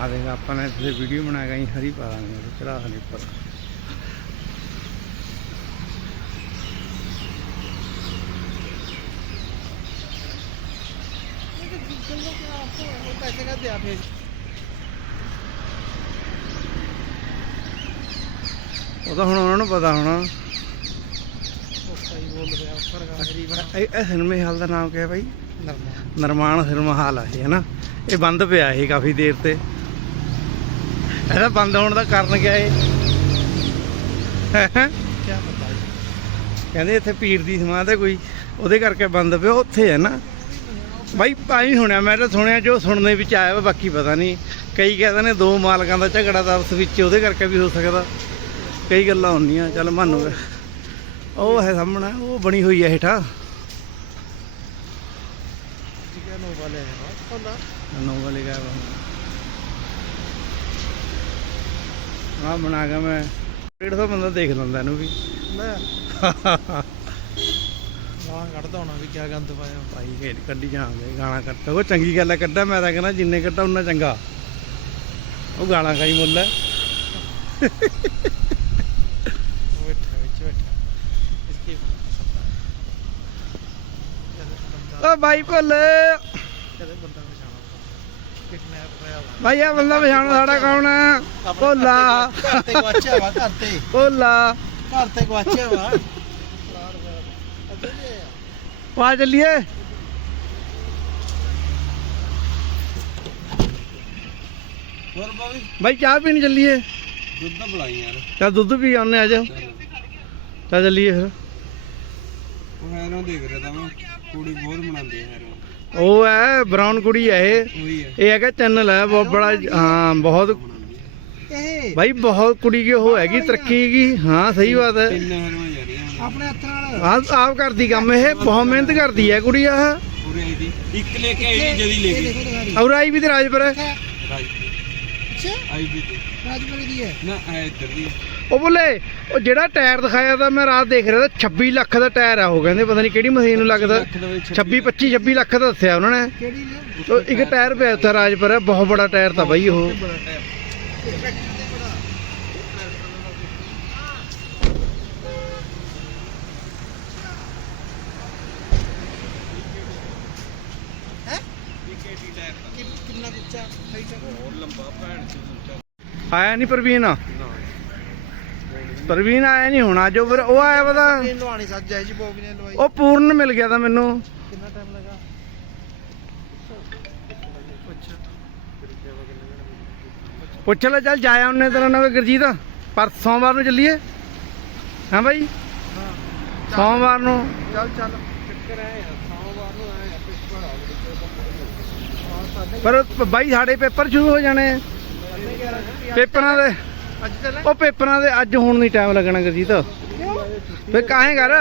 ਆ ਦੇਖ ਆਪਾਂ ਨੇ ਇੱਥੇ ਵੀਡੀਓ ਬਣਾ ਕੇ ਹਰੀ ਪਾ ਦਾਂਗੇ ਚੜਾ ਦਾਂਗੇ। ਉੱਪਰ ਉਹ ਤਾਂ ਹੁਣ ਉਹਨਾਂ ਨੂੰ ਪਤਾ ਹੋਣਾ। ਇਹ ਸਿਨਮੇ ਹਾਲ ਦਾ ਨਾਮ ਕਿਹਾ ਹੈ ਭਾਈ ਨਰਮਾਨ। ਸਿਨਮਾ ਹਾਲ ਹੈ ਨਾ ਇਹ ਬੰਦ ਪਿਆ ਸੀ ਕਾਫੀ ਦੇਰ ਤੇ। ਇਹਦਾ ਬੰਦ ਹੋਣ ਦਾ ਕਾਰਨ ਕੀ ਹੈ? ਕਹਿੰਦੇ ਇੱਥੇ ਪੀਰ ਦੀ ਸਮਾਧ ਹੈ ਕੋਈ ਉਹਦੇ ਕਰਕੇ ਬੰਦ ਪਿਆ ਉੱਥੇ ਹੈ ਨਾ। ਬਾਈ ਪਾਈ ਸੁਣਿਆ ਮੈਂ ਤਾਂ ਸੁਣਿਆ ਜੋ ਸੁਣਨੇ ਵਿੱਚ ਆਇਆ ਵਾ ਬਾਕੀ ਪਤਾ ਨਹੀਂ। ਕਈ ਕਹਿੰਦੇ ਨੇ ਦੋ ਮਾਲਕਾਂ ਦਾ ਝਗੜਾ ਦਾ ਆਪਸ ਵਿੱਚ ਉਹਦੇ ਕਰਕੇ ਵੀ ਹੋ ਸਕਦਾ। ਕਈ ਗੱਲਾਂ ਹੁੰਦੀਆਂ ਚੱਲ ਮੰਨੋ ਉਹ ਹੈ ਸਾਹਮਣਾ ਉਹ ਬਣੀ ਹੋਈ ਹੈ ਹੇਠਾਂ। ਨੋਵਾਲੇ ਹੈ ਨੋਵਾਲੇ ਗਾਇਆ ਆ ਬਣਾ ਕੇ ਮੈਂ ਡੇਢ ਸੌ ਬੰਦਾ ਦੇਖ ਲੈਂਦਾ ਇਹਨੂੰ ਵੀ। मैं ਗਾਲਾਂ ਕੱਢਦਾ ਹੋਣਾ ਵੀ ਕਿਆ ਗੰਦ ਪਾਇਆ। ਭਾਈ ਖੇਡ ਕੱਢੀ ਜਾਂਦੇ ਗਾਣਾ ਕੱਢਦਾ ਉਹ ਚੰਗੀ ਗੱਲ ਹੈ ਕੱਢਾ ਮੈਂ ਤਾਂ ਕਹਿੰਦਾ ਜਿੰਨੇ ਕੱਢਾ ਉਨਾ ਚੰਗਾ। ਉਹ ਗਾਲਾਂ ਖਾਈ ਮੁੱਲ ਹੈ। ਉਹ ਬੈਠਾ ਵਿੱਚ ਬੈਠਾ। ਇਸਕੀ ਓ ਭੁੱਲ। ਕਦੇ ਬੰਦਾ ਕਿਡਨੈਪ ਹੋਇਆ ਵਾ ਭਾਈ ਆ ਬੰਦਾ ਪਛਾਣ ਸਾਡਾ ਕੌਣ ਹੈ? ਭੋਲਾ। ਘਰ ਤੇ ਗਵਾਚਿਆ ਵਾ ਘਰ ਤੇ। ਭੋਲਾ। ਘਰ ਤੇ ਗਵਾਚਿਆ ਵਾ। ਆ। ਪਾ ਚੱਲੀਏ। ਹੋਰ ਬਾਬੀ? ਬਾਈ ਚਾਹ ਪੀਣ ਚੱਲੀਏ। ਦੁੱਧ ਤਾਂ ਬੁਲਾਈ ਯਾਰ। ਚੱਲ ਦੁੱਧ ਪੀ ਆਉਨੇ ਆ ਜਾ ਚੱਲ ਚੱਲੀਏ ਫਿਰ। ਉਹ ਹੈਰੋਂ ਦੇਖ ਰਿਹਾ ਤਾਂ ਮੈਂ। ਕੁੜੀ ਬਹੁਤ ਬਣਾਉਂਦੀ ਹੈ ਹੈਰੋਂ। ਉਹ ਹੈ ਬਰਾਊਨ ਕੁੜੀ ਹੈ ਇਹ। ਹੈ। ਇਹ ਹੈਗਾ ਚੈਨਲ ਹੈ ਬਹੁਤ ਬੜਾ ਹਾਂ ਬਹੁਤ ਇਹ। ਭਾਈ ਬਹੁਤ ਕੁੜੀ ਕੀ ਉਹ ਹੈਗੀ ਤਰੱਕੀ ਕੀ ਹਾਂ ਸਹੀ ਬਾਤ ਹੈ। ਆਪਣੇ ਹੱਥਾਂ ਨਾਲ। ਆਪ ਕਰਦੀ ਕੰਮ ਇਹ ਬਹੁਤ ਮਿਹਨਤ ਕਰਦੀ ਹੈ ਕੁੜੀ ਆਹ। ਪੂਰੇ ਆਈ ਦੀ। ਇੱਕ ਲੈ ਕੇ ਆਈ ਜਦੀ ਲੈ ਗਈ ਔਰ ਆਈ ਵੀ ਤੇ ਰਾਜਪੁਰ ਹੈ। ਰਾਜਪੁਰ। ਅੱਛਾ। ਆਈ ਵੀ ਤੇ। ਰਾਜਪੁਰ ਦੀ ਹੈ। ਨਾ ਐ ਇੱਧਰ ਦੀ ਹੈ। ਉਹ ਬੋਲੇ ਉਹ ਜਿਹੜਾ ਟਾਇਰ ਦਿਖਾਇਆ ਤਾਂ ਮੈਂ ਰਾਤ ਦੇਖ ਰਿਹਾ ਤਾਂ 26 ਲੱਖ ਦਾ ਟਾਇਰ ਆ ਉਹ ਕਹਿੰਦੇ ਪਤਾ ਨਹੀਂ ਕਿਹੜੀ ਮਸ਼ੀਨ ਨੂੰ ਲੱਗਦਾ। ਲੱਖ ਦਾ ਵਿੱਚ 26 25 26 ਲੱਖ ਦਾ ਦੱਸਿਆ ਉਹਨਾਂ ਨੇ। ਉਹ ਇੱਕ ਟਾਇਰ ਪਿਆ ਉੱਥੇ ਰਾਜਪੁਰ ਹੈ ਬਹੁਤ ਬੜਾ ਟਾਇਰ ਤਾਂ ਬਾਈ ਉਹ। ਬੜਾ ਟਾਇਰ। ਕਿੰਨਾ ਉੱਚਾ? ਹਾਈਟ ਹੋਰ ਲੰਬਾ ਭੈਣ ਆਇਆ ਨਹੀਂ ਪ੍ਰਵੀਨ। ਪ੍ਰਵੀਨ ਆਇਆ ਨਹੀਂ ਹੁਣ ਅੱਜ ਉਹ ਉਹ ਆਇਆ ਪਤਾ। ਇਹ ਲਵਾਣੀ ਸੱਜ ਹੈ ਜੀ ਬੋਬੀ ਨੇ ਲਵਾਈ ਉਹ ਪੂਰਨ ਮਿਲ ਗਿਆ ਤਾਂ ਮੈਨੂੰ। ਕਿੰਨਾ ਟਾਈਮ ਲਗਾ? ਪੁੱਛ ਲੈ ਚੱਲ ਜਾਇਆ ਉਹਨੇ ਤੇਰਾ ਨਾਲ ਗੁਰਜੀਤ। ਪਰ ਸੋਮਵਾਰ ਨੂੰ ਚੱਲੀਏ। ਹਾਂ ਬਾਈ? ਸੋਮਵਾਰ ਨੂੰ। ਚੱਲ ਚੱਲ। ਚੱਕਰ ਆਏ ਆ ਸੋਮਵਾਰ ਨੂੰ ਆਏ ਆ ਪੇਪਰ ਆ ਗਏ ਹਾਂ ਸਾਡੇ ਪਰ ਬਾਈ ਸਾਡੇ ਪੇਪਰ ਸ਼ੁਰੂ ਹੋ ਜਾਣੇ। ਪੇਪਰਾਂ ਦੇ ਅੱਜ ਚੱਲੇ ਉਹ ਪੇਪਰਾਂ ਦੇ ਅੱਜ ਹੁਣ ਨਹੀਂ ਟਾਈਮ ਲੱਗਣਾ ਗੁਰਜੀਤ। ਫੇ ਕਾਹੇ ਕਰ?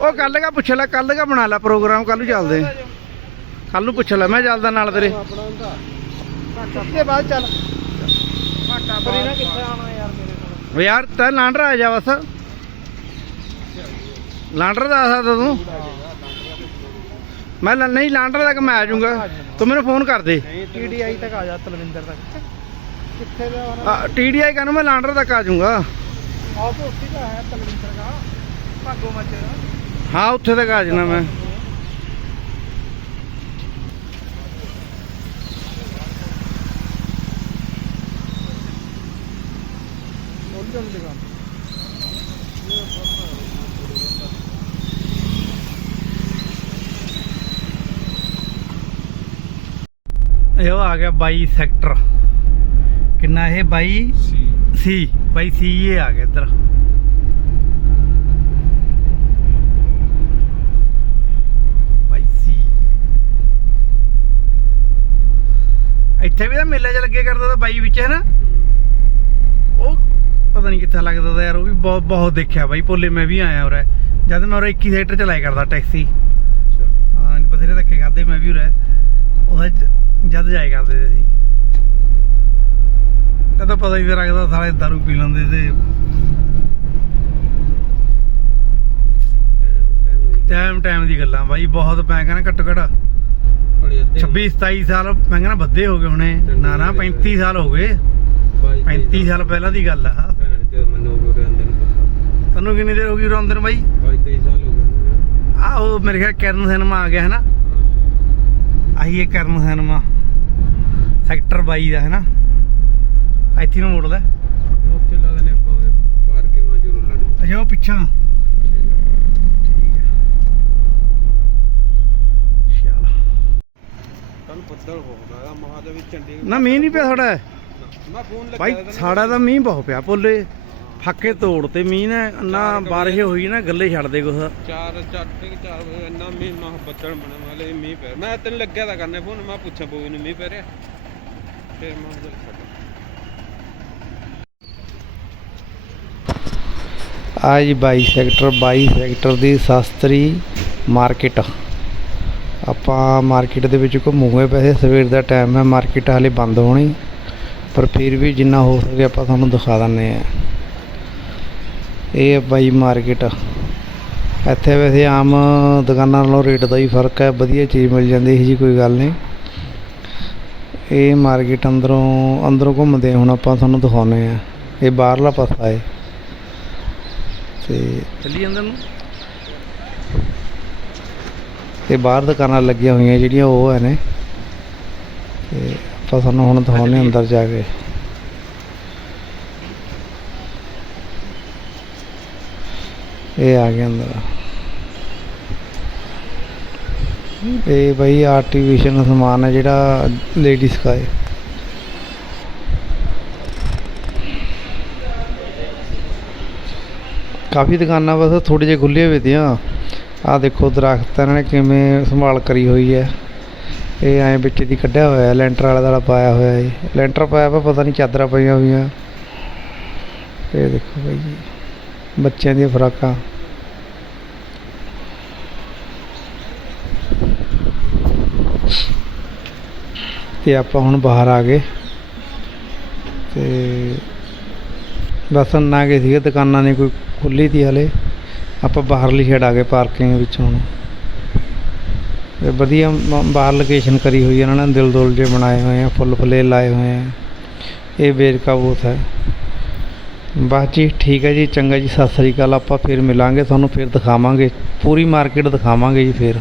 ਉਹ ਕੱਲ ਕਾ ਪੁੱਛ ਲੈ ਕੱਲ ਕਾ ਬਣਾ ਲੈ ਪ੍ਰੋਗਰਾਮ ਕੱਲ ਨੂੰ ਚੱਲਦੇ ਕੱਲ ਨੂੰ ਪੁੱਛ ਲੈ ਮੈਂ ਚੱਲਦਾ ਨਾਲ ਤੇਰੇ। ਆਪਣਾ ਹੁੰਦਾ ਘਾਟਾ ਦੇ ਬਾਅਦ ਚੱਲ? ਘਾਟਾ ਪਰ ਇਹਨਾਂ ਕਿੱਥੇ ਆਉਣਾ ਯਾਰ ਮੇਰੇ ਕੋਲ? ਉਹ ਯਾਰ ਤੈ ਲਾਂਡਰ ਆ ਜਾ ਬਸ। ਲਾਂਡਰ ਦਾ ਆ ਸਕਦਾ ਤੂੰ? ਮੈਂ ਨਹੀਂ ਲਾਂਡਰ ਤੱਕ ਮੈਂ ਆ ਜਾਊਂਗਾ। ਤੂੰ ਮੈਨੂੰ ਫੋਨ ਕਰ ਦੇ। ਟੀਡੀਆਈ ਤੱਕ ਆ ਜਾ ਤਲਵਿੰਦਰ ਤੱਕ। ਟੀਡੀਆਈ ਕਹਿੰਦਾ ਮੈਂ ਲਾਂਡਰ ਤੱਕ ਆ ਜਾਊਂਗਾ। ਆਹ ਤੋਂ ਉੱਥੇ ਦਾ ਹੈ ਤਲਵਿੰਦਰ ਦਾ। ਭਾਗੋ ਮੱਚੇ ਹਾਂ ਉੱਥੇ ਤੱਕ ਆ ਜਾਣਾ ਮੈਂ। ਇਹ ਆ ਗਿਆ 22 ਸੈਕਟਰ। ਕਿੰਨਾ ਇਹ 22 ਸੀ। ਸੀ 22 ਸੀ ਇਹ ਆ ਗਿਆ ਇੱਧਰ। ਬਾਈ ਸੀ। ਇੱਥੇ ਵੀ ਤਾਂ ਮੇਲਾ ਚ ਲੱਗੇ ਕਰਦਾ ਤਾਂ ਬਾਈ ਵਿੱਚ ਹੈ ਨਾ ਉਹ ਪਤਾ ਨਹੀਂ ਕਿੱਥੇ ਲੱਗਦਾ ਤਾ ਯਾਰ ਉਹ ਵੀ ਬਹੁਤ ਬਹੁਤ ਦੇਖਿਆ ਬਾਈ ਭੋਲੇ ਮੈਂ ਵੀ ਆਇਆ ਉਰੇ। ਜਦ ਮੈਂ ਉਰੇ 21 ਸੈਕਟਰ ਚਲਾਇਆ ਕਰਦਾ ਟੈਕਸੀ। ਹਾਂ ਬਥੇਰੇ ਧੱਕੇ ਖਾਦੇ ਮੈਂ ਵੀ ਉਰੇ। ਉਹਦਾ ਜਦ ਜਾਇਆ ਕਰਦੇ ਸੀ। ਇਹ ਤਾਂ ਪਤਾ ਹੀ ਨਹੀਂ ਲੱਗਦਾ ਸਾਲੇ ਦਾਰੂ ਪੀ ਲੈਂਦੇ ਤੇ। ਟਾਈਮ ਟਾਈਮ ਦੀ ਗੱਲਾਂ ਬਾਈ ਬਹੁਤ ਮੈਂ ਕਹਿੰਦਾ ਘੱਟੋ ਘੱਟ ਹੋਣੀ ਅੱਧੇ 26 27 ਸਾਲ ਮੈਂ ਕਹਿੰਦਾ ਵੱਧੇ ਹੋ ਗਏ ਹੁਣੇ। ਨਾ ਨਾ 35 ਸਾਲ ਹੋ ਗਏ। 35 ਸਾਲ। ਪਹਿਲਾਂ ਦੀ ਗੱਲ ਆ। ਤੈਨੂੰ ਕਿੰਨੀ ਦੇਰ ਹੋ ਗਈ ਰੌਂਦਰ ਬਾਈ? 22 23 ਸਾਲ ਹੋ ਗਏ ਆ ਉਹ ਮੇਰੇ ਖਿਆਲ ਕਰਨ ਸਿਨੇਮਾ ਆ ਗਿਆ ਹੈ ਨਾ? ਆਹੀ ਇਹ ਕਰਨ ਸਿਨੇਮਾ। ਸੈਕਟਰ 22 ਦਾ ਹੈ ਨਾ? ਇੱਥੇ ਨੂੰ ਮੋੜਦਾ। ਮੈਂ ਉੱਥੇ ਲਾ ਦਨੇ ਆਪਾਂ ਕੇ ਮਾਂ ਜ਼ਰੂਰ ਲੜੀ ਅੱਛਾ ਉਹ ਪਿੱਛਾ। ਚਲ ਕੱਲ ਬੱਦਲ ਹੋਣਾ ਆ ਮਹਾਦੇਵੀ ਚੰਡੀ ਨਾ ਮੀਂਹ ਨਹੀਂ ਪਿਆ ਸਾਡਾ ਮੈਂ ਫੋਨ ਲੱਗਿਆ ਬਾਈ ਸਾਡਾ ਤਾਂ ਮੀਂਹ ਬਹੁਤ ਪਿਆ ਪੋਲੇ। ਫੱਕੇ ਤੋੜ ਤੇ ਮੀਂਹ ਨੇ ਨਾ ਬਾਰਿਸ਼ ਹੋਈ ਨਾ ਗੱਲੇ ਛੱਡ ਦੇ ਕੁਛ। ਚਾਰ ਚਾਰ ਤੇ ਚਾਰ ਇੰਨਾ ਮੀਂਹ ਮਾ ਬੱਦਲ ਬਣਨ ਵਾਲੇ ਮੀਂਹ ਪੈ ਮੈਂ ਤੈਨੂੰ ਲੱਗਿਆ ਤਾਂ ਕਰਨੇ ਫੋਨ ਮੈਂ ਪੁੱਛਾਂ ਬੋਈ ਨੂੰ ਮੀਂਹ ਪੈ ਰਿਹਾ। ਫਿਰ ਮੈਂ ਚੱਲ ਆ ਜੀ 22 ਸੈਕਟਰ 22 ਸੈਕਟਰ ਦੀ ਸ਼ਾਸਤਰੀ ਮਾਰਕੀਟ। ਆਪਾਂ ਮਾਰਕੀਟ ਦੇ ਵਿੱਚ ਘੁੰਮੂਗੇ ਵੈਸੇ ਸਵੇਰ ਦਾ ਟਾਈਮ ਹੈ, ਮਾਰਕੀਟ ਹਾਲੇ ਬੰਦ ਹੋਣੀ। ਪਰ ਫਿਰ ਵੀ ਜਿੰਨਾ ਹੋ ਸਕੇ ਆਪਾਂ ਤੁਹਾਨੂੰ ਦਿਖਾ ਦਿੰਨੇ ਆ ਇਹ ਹੈ ਬਾਈ ਮਾਰਕੀਟ। ਇੱਥੇ ਵੈਸੇ ਆਮ ਦੁਕਾਨਾਂ ਨਾਲੋਂ ਰੇਟ ਦਾ ਹੀ ਫ਼ਰਕ ਹੈ। ਵਧੀਆ ਚੀਜ਼ ਮਿਲ ਜਾਂਦੀ ਹੈ ਜੀ ਕੋਈ ਗੱਲ ਨਹੀਂ। ਇਹ ਮਾਰਕੀਟ ਅੰਦਰੋਂ ਅੰਦਰੋਂ ਘੁੰਮਦੇ ਹੁਣ ਆਪਾਂ ਤੁਹਾਨੂੰ ਦਿਖਾਉਨੇ ਆ ਇਹ ਬਾਹਰਲਾ ਪਾਸਾ ਹੈ। ਤੇ ਚੱਲੀ ਅੰਦਰ ਨੂੰ? ਤੇ ਬਾਹਰ ਦੁਕਾਨਾਂ ਲੱਗੀਆਂ ਹੋਈਆਂ ਜਿਹੜੀਆਂ ਉਹ ਹੈ ਨੇ। ਤੇ ਆਪਾਂ ਤੁਹਾਨੂੰ ਹੁਣ ਦਿਖਾਉਂਦੇ ਹਾਂ ਅੰਦਰ ਜਾ ਕੇ। ਇਹ ਆ ਗਿਆ ਅੰਦਰ। ਇਹ ਬਈ ਆਰਟੀਫੀਸ਼ੀਅਲ ਸਮਾਨ ਹੈ ਜਿਹੜਾ ਲੇਡੀਜ਼ ਦਾ ਹੈ। ਕਾਫੀ ਦੁਕਾਨਾਂ ਬਸ ਥੋੜੇ ਜਿਹੇ ਖੁੱਲੇ ਹੋਏ ਦੀਆਂ। ਆ ਦੇਖੋ ਦਰਖਤ ਇਹਨਾਂ ਨੇ ਕਿਵੇਂ ਸੰਭਾਲ ਕਰੀ ਹੋਈ ਹੈ। ਇਹ ਐਂ ਵਿੱਚ ਦੀ ਕੱਢਿਆ ਹੋਇਆ, ਲੈਂਟਰ ਵਾਲਾ ਦਾ ਪਾਇਆ ਹੋਇਆ ਹੈ ਲੈਂਟਰ ਪਾਇਆ ਵਾ, ਪਤਾ ਨਹੀਂ ਚਾਦਰਾਂ ਪਈਆਂ ਹੋਈਆਂ। ਇਹ ਦੇਖੋ ਬਾਈ ਜੀ, ਬੱਚਿਆਂ ਦੀਆਂ ਫਰਾਕਾਂ। ਤੇ ਆਪਾਂ ਹੁਣ ਬਾਹਰ ਆ ਗਏ। ਤੇ ਬਸ ਅੰਨਾ ਗਏ ਸੀਗੇ, ਦੁਕਾਨਾਂ ਨੇ ਕੋਈ ਖੁੱਲੀ ਤੀ ਹਲੇ। ਆਪਾਂ ਬਾਹਰਲੀ ਸਾਈਡ ਆ ਗਏ ਪਾਰਕਿੰਗ ਵਿੱਚ ਹੁਣ। ਤੇ ਵਧੀਆ ਬਾਹਰ ਲੋਕੇਸ਼ਨ ਕਰੀ ਹੋਈ ਇਹਨਾਂ ਨੇ, ਦਿਲ ਦੁਲ ਜੇ ਬਣਾਏ ਹੋਏ ਆ, ਫੁੱਲ ਫੁੱਲੇ ਲਾਏ ਹੋਏ ਆ। ਇਹ ਵੇਰਕਾ ਬੂਥ ਹੈ। ਬਸ ਜੀ, ਠੀਕ ਹੈ ਜੀ, ਚੰਗਾ ਜੀ, ਸਤਿ ਸ੍ਰੀ ਅਕਾਲ, ਆਪਾਂ ਫਿਰ ਮਿਲਾਂਗੇ, ਤੁਹਾਨੂੰ ਫਿਰ ਦਿਖਾਵਾਂਗੇ। ਪੂਰੀ ਮਾਰਕੀਟ ਦਿਖਾਵਾਂਗੇ ਜੀ ਫਿਰ।